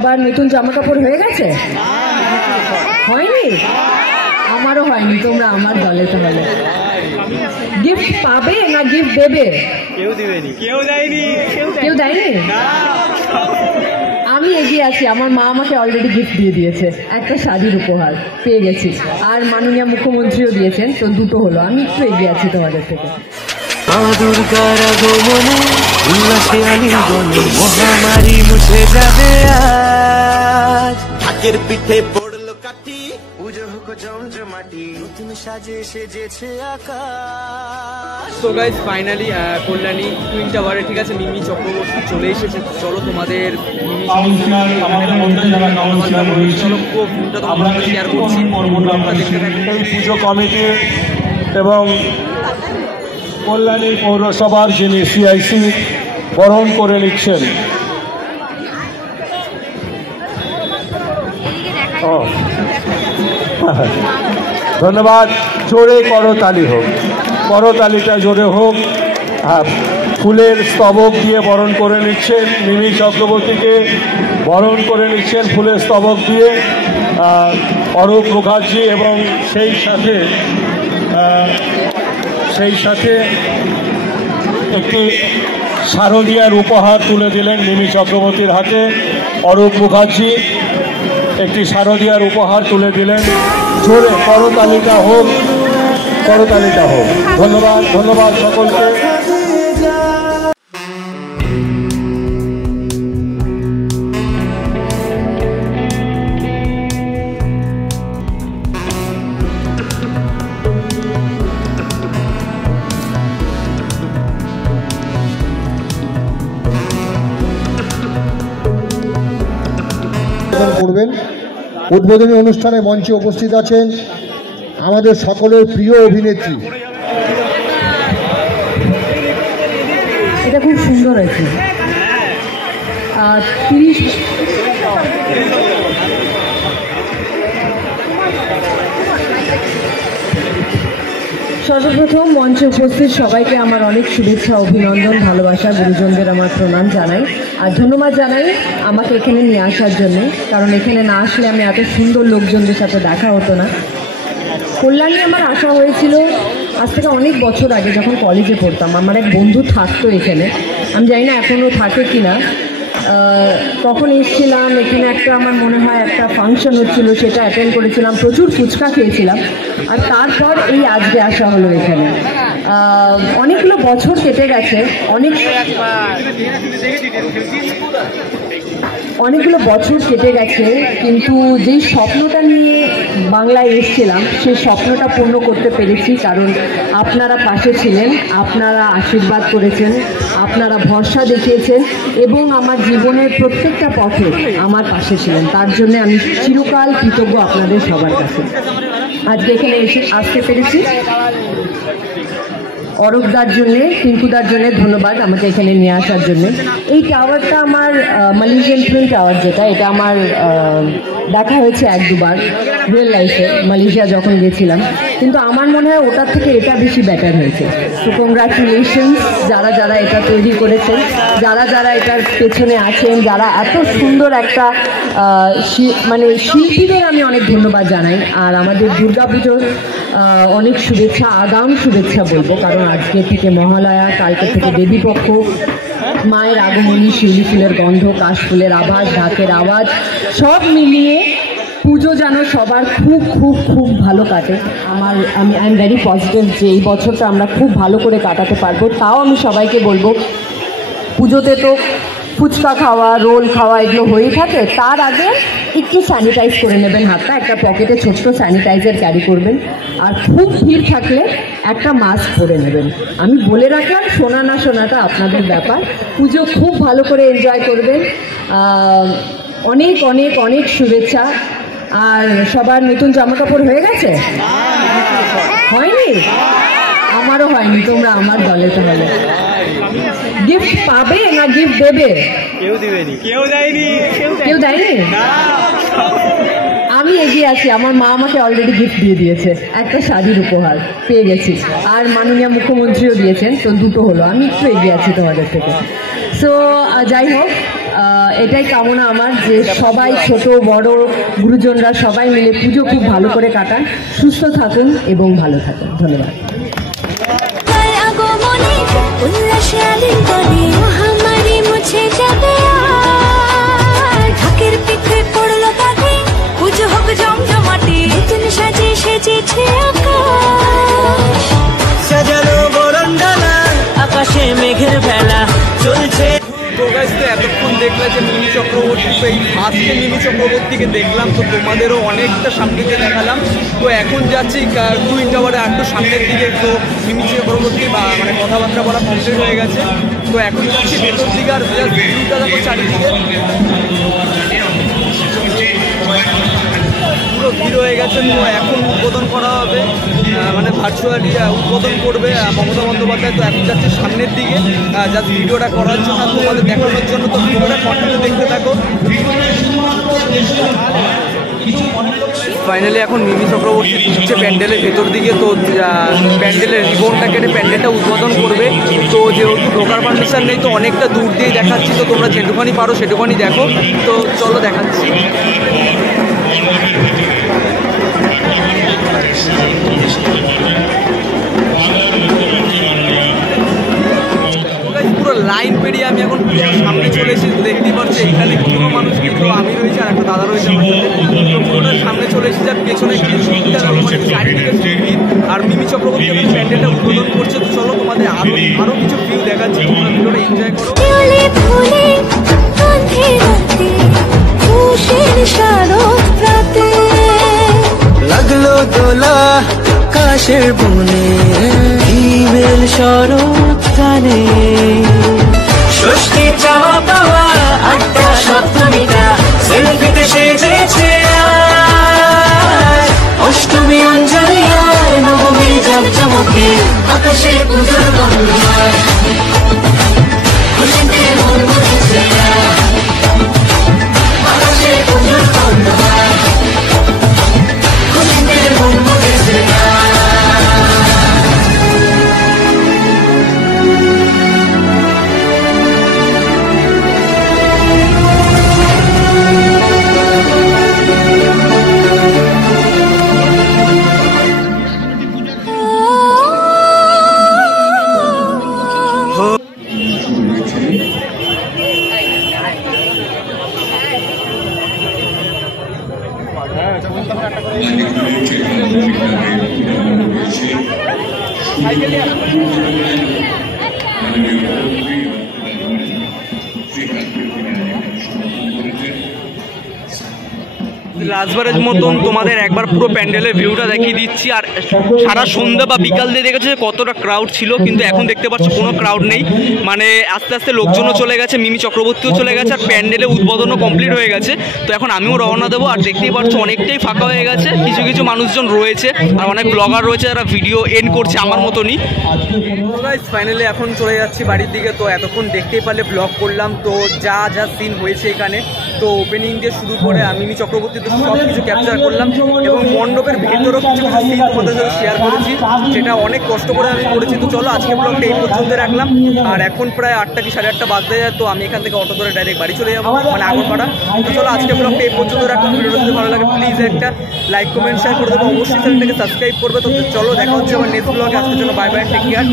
সবার নতুন জামা কাপড় হয়ে গেছে? হয়নি? আমারও হয়নি। তোমরা আমার দলে তাহলে গিফট পাবে না গিফট দেবে? কেউ দেয়নি। কেউ দেয়নি? আমি এগিয়ে আছি। আমার মা আমাকে অলরেডি গিফট দিয়ে দিয়েছে, একটা শাড়ির উপহার পেয়ে গেছি, আর মাননীয় মুখ্যমন্ত্রীও দিয়েছেন, তো দুটো হলো। আমি একটু এগিয়ে আছি তোমাদের থেকে। দুর্গার আগমনে উল্লাসে আলিঙ্গনে মহামারী মুছে যাবে আজ। ঢাকের পিঠে পড়লো কাঠি, পুজো হোক জমজমাটি, নতুন সাজে সেজেছে আকাশ। তো গাইজ ফাইনালি কল্যাণী টুইন টাওয়ারে ঠিক আছে মিমি চক্রবর্তী চলে এসেছে। চলো তোমাদের শেয়ার করছি এই পুজো কমিটি এবং কল্যাণী পৌরসভার যিনি সিআইসি বরণ করে নিচ্ছেন। ধন্যবাদ। জোরে করতালি হোক, করতালিটা জোরে হোক। ফুলের স্তবক দিয়ে বরণ করে নিচ্ছেন মিমি চক্রবর্তীকে, বরণ করে নিচ্ছেন ফুলের স্তবক দিয়ে অরূপ মুখার্জি, এবং সেই সাথে একটি শারদীয়ার উপহার তুলে দিলেন মিমি চক্রবর্তীর হাতে। অরূপ মুখার্জি একটি শারদীয়ার উপহার তুলে দিলেন। জোরে করতালিটা হোক, করতালিটা হোক। ধন্যবাদ, ধন্যবাদ সকলকে। করবেন। উদ্বোধনী অনুষ্ঠানে মঞ্চে উপস্থিত আছেন আমাদের সকলের প্রিয় অভিনেত্রী। এটা খুব সুন্দর আছে। 30 সর্বপ্রথম মঞ্চে উপস্থিত সবাইকে আমার অনেক শুভেচ্ছা, অভিনন্দন, ভালোবাসা, গুরুজনদের আমার প্রণাম জানাই আর ধন্যবাদ জানাই আমাকে এখানে নিয়ে আসার জন্য, কারণ এখানে না আসলে আমি এত সুন্দর লোকজনদের সাথে দেখা হতো না। কল্যাণী আমার আসা হয়েছিল আজ থেকে অনেক বছর আগে, যখন কলেজে পড়তাম। আমার এক বন্ধু থাকতো এখানে, আমি জানি না এখনও থাকে কি না। তখন এসেছিলাম এখানে, একটা আমার মনে হয় একটা ফাংশন হচ্ছিল, সেটা অ্যাটেন্ড করেছিলাম, প্রচুর ফুচকা খেয়েছিলাম, আর তারপর এই আজকে আসা হলো এখানে। অনেকগুলো বছর কেটে গেছে, অনেকগুলো বছর কেটে গেছে, কিন্তু যেই স্বপ্নটা নিয়ে বাংলায় এসেছিলাম সেই স্বপ্নটা পূর্ণ করতে পেরেছি, কারণ আপনারা পাশে ছিলেন, আপনারা আশীর্বাদ করেছেন, আপনারা ভরসা দেখিয়েছেন এবং আমার জীবনের প্রত্যেকটা পথে আমার পাশে ছিলেন। তার জন্য আমি চিরকাল কৃতজ্ঞ আপনাদের সবার কাছে। আজকে এখানে এসে আসতে পেরেছি। অরূপদার জন্যে, টিঙ্কুদার জন্যে ধন্যবাদ আমাকে এখানে নিয়ে আসার জন্য। এই টাওয়ারটা আমার মালয়েশিয়ান টুইন টাওয়ার, যেটা এটা আমার দেখা হয়েছে 1-2 বার রিয়েল লাইফে, মালয়েশিয়া যখন গেছিলাম, কিন্তু আমার মনে হয় ওটার থেকে এটা বেশি বেটার হয়েছে। তো কংগ্রাচুলেশনস যারা যারা এটা তৈরি করেছেন, যারা যারা এটার পেছনে আছেন, যারা এত সুন্দর একটা মানে শিল্পীদের আমি অনেক ধন্যবাদ জানাই। আর আমাদের দুর্গাপুজোর অনেক শুভেচ্ছা, আগাম শুভেচ্ছা বলবো, কারণ আজকে থেকে মহালয়া, কালকে থেকে দেবীপক্ষ, মায়ের আগমনী, শিউলি ফুলের গন্ধ, কাশফুলের আভাস, ঢাকের আওয়াজ, সব মিলিয়ে পুজো যেন সবার খুব খুব খুব ভালো কাটে। আই এম ভেরি পজিটিভ যে এই বছরটা আমরা খুব ভালো করে কাটাতে পারবো। তাও আমি সবাইকে বলবো, পুজোতে তো ফুচকা খাওয়া, রোল খাওয়া এগুলো হয়েই থাকে, তার আগে একটু স্যানিটাইজ করে নেবেন হাতটা, একটা পকেটে ছোট্ট স্যানিটাইজার ক্যারি করবেন, আর খুব ভিড় থাকলে একটা মাস্ক পরে নেবেন। আমি বলে রাখলাম, শোনা না শোনাটা আপনাদের ব্যাপার। পুজো খুব ভালো করে এনজয় করবেন। অনেক অনেক অনেক শুভেচ্ছা। আর সবার নতুন জামা কাপড় হয়ে গেছে? হয়নি? আমারও হয়নি। তোমরা আমার দলে তাহলে গিফট পাবে না গিফট দেবে? কেউ দেয়নি। কেউ দেয়নি? আমি এগিয়ে আছি। আমার মা আমাকে অলরেডি গিফট দিয়ে দিয়েছে, একটা শাড়ির উপহার পেয়ে গেছি, আর মাননীয় মুখ্যমন্ত্রীও দিয়েছেন, তো দুটো হলো। আমি একটু এগিয়ে আছি তোমাদের থেকে। সো যাই হোক, এটাই কামনা আমার যে সবাই ছোট বড় গুরুজনরা সবাই মিলে পুজো খুব ভালো করে কাটান, সুস্থ থাকুন এবং ভালো থাকুন। ধন্যবাদ। সাজানো বরণডালা আকাশে মেঘের ভেলা চলছে। তো গাইস, তো এতক্ষণ দেখলে যে মিমি চক্রবর্তী, তো এই ফার্স্টে মিমি চক্রবর্তীকে দেখলাম, তো তোমাদেরও অনেকটা সামনে দিয়ে দেখালাম। তো এখন যাচ্ছি টুইন টাওয়ারে একটু সামনের দিকে। তো মিমি চক্রবর্তী মানে কথাবার্তা বলা কমপ্লিট হয়ে গেছে। তো এখন যাচ্ছি ভেতর দিকে, আর জাস্ট ভিউটা দেখো চারিদিকে পুরো ভিড় হয়ে গেছে। তো এখন উদ্বোধন করা হবে, মানে ভার্চুয়ালি উদ্বোধন করবে মমতা বন্দ্যোপাধ্যায়। তো এখন যাচ্ছে সামনের দিকে জাস্ট ভিডিওটা করার জন্য, তোমাদের দেখানোর জন্য। তো ভিডিওটা কন্টিনিউ দেখতে থাকো। ফাইনালি এখন মিমি চক্রবর্তী ঢুকছে প্যান্ডেলের ভেতর দিকে। তো প্যান্ডেলের রিবনটা কেটে প্যান্ডেলটা উদ্বোধন করবে। তো যেহেতু ঢোকার পারমিশন নেই, তো অনেকটা দূর দিয়ে দেখাচ্ছি। তো তোমরা যেটুখানি পারো সেটুখানি দেখো। তো চলো দেখাচ্ছি। পুরো লাইন পেরিয়ে আমি এখন সামনে চলে এসেছি। দেখতেই পাচ্ছি এখানে কোনো মানুষ কিন্তু আমি রয়েছি আর একটা দাদা রয়েছে আমার সাথে। তো পুরোটা সামনে চলে এসেছি, আর পেছনে চারিদিকে ভিড়। আর মিমি চক্রবর্তী প্যান্ডেলটা উদ্বোধন করছে। তো চলো তোমাদের আরো কিছু ভিউ দেখাচ্ছি, তোমরা ভিডিওটা এনজয় করো। লাগলো দোলা কাশের বনে, ইমেল শরৎ গানে, ষষ্ঠী চাওয়া পাওয়া আড্ডা সপ্তমীটা সেলফিতে সেজেছে। অষ্টমী অঞ্জলি আর নবমী জমজমকে আকাশে পুজোর বন্ধুয়ার খুশিতে মন মুছেছে। আকাশে পুজোর বন্ধুয়ার খুশিতে মন মুছেছে। লাস্টবারের মতন তোমাদের একবার পুরো প্যান্ডেলের ভিউটা দেখিয়ে দিচ্ছি। আর সারা সন্ধ্যা বা বিকাল দিয়ে দেখেছে কতটা ক্রাউড ছিল, কিন্তু এখন দেখতে পাচ্ছ কোনো ক্রাউড নেই। মানে আস্তে আস্তে লোকজনও চলে গেছে, মিমি চক্রবর্তীও চলে গেছে, আর প্যান্ডেলে উদ্বোধনও কমপ্লিট হয়ে গেছে। তো এখন আমিও রওনা দেবো। আর দেখতেই পাচ্ছ অনেকটাই ফাঁকা হয়ে গেছে, কিছু কিছু মানুষজন রয়েছে আর অনেক ব্লগার রয়েছে যারা ভিডিও এন্ড করছে আমার মতনই। ফাইনালি এখন চলে যাচ্ছি বাড়ির দিকে। তো এতক্ষণ দেখতেই পারলে ব্লগ করলাম, তো যা যা সিন হয়েছে এখানে। তো ওপেনিং দিয়ে শুরু করে মিমি চক্রবর্তী তো সব কিছু ক্যাপচার করলাম, এবং মণ্ডপের ভেতরেও কিছু কিছু সিন তোমাদের সাথে শেয়ার করেছি, যেটা অনেক কষ্ট করে আমি করেছি। তো চলো আজকে ব্লগটা এই পর্যন্ত রাখলাম। আর এখন প্রায় 8টা কি 8:30 বাজতে যায়। তো আমি এখান থেকে অটো ধরে ডাইরেক্ট বাড়ি চলে যাবো, মানে আগরপাড়া। তো চলো আজকে ব্লগটা এই পর্যন্ত রাখলাম। ভিডিওটা যদি ভালো লাগে প্লিজ একটা লাইক কমেন্ট শেয়ার করে দেবো, অবশ্যই চ্যানেলটাকে সাবস্ক্রাইব করবে। তো চলো দেখা হচ্ছে আমার নেক্সট ব্লগে। আজকের জন্য বাই বাই, টেক কেয়ার।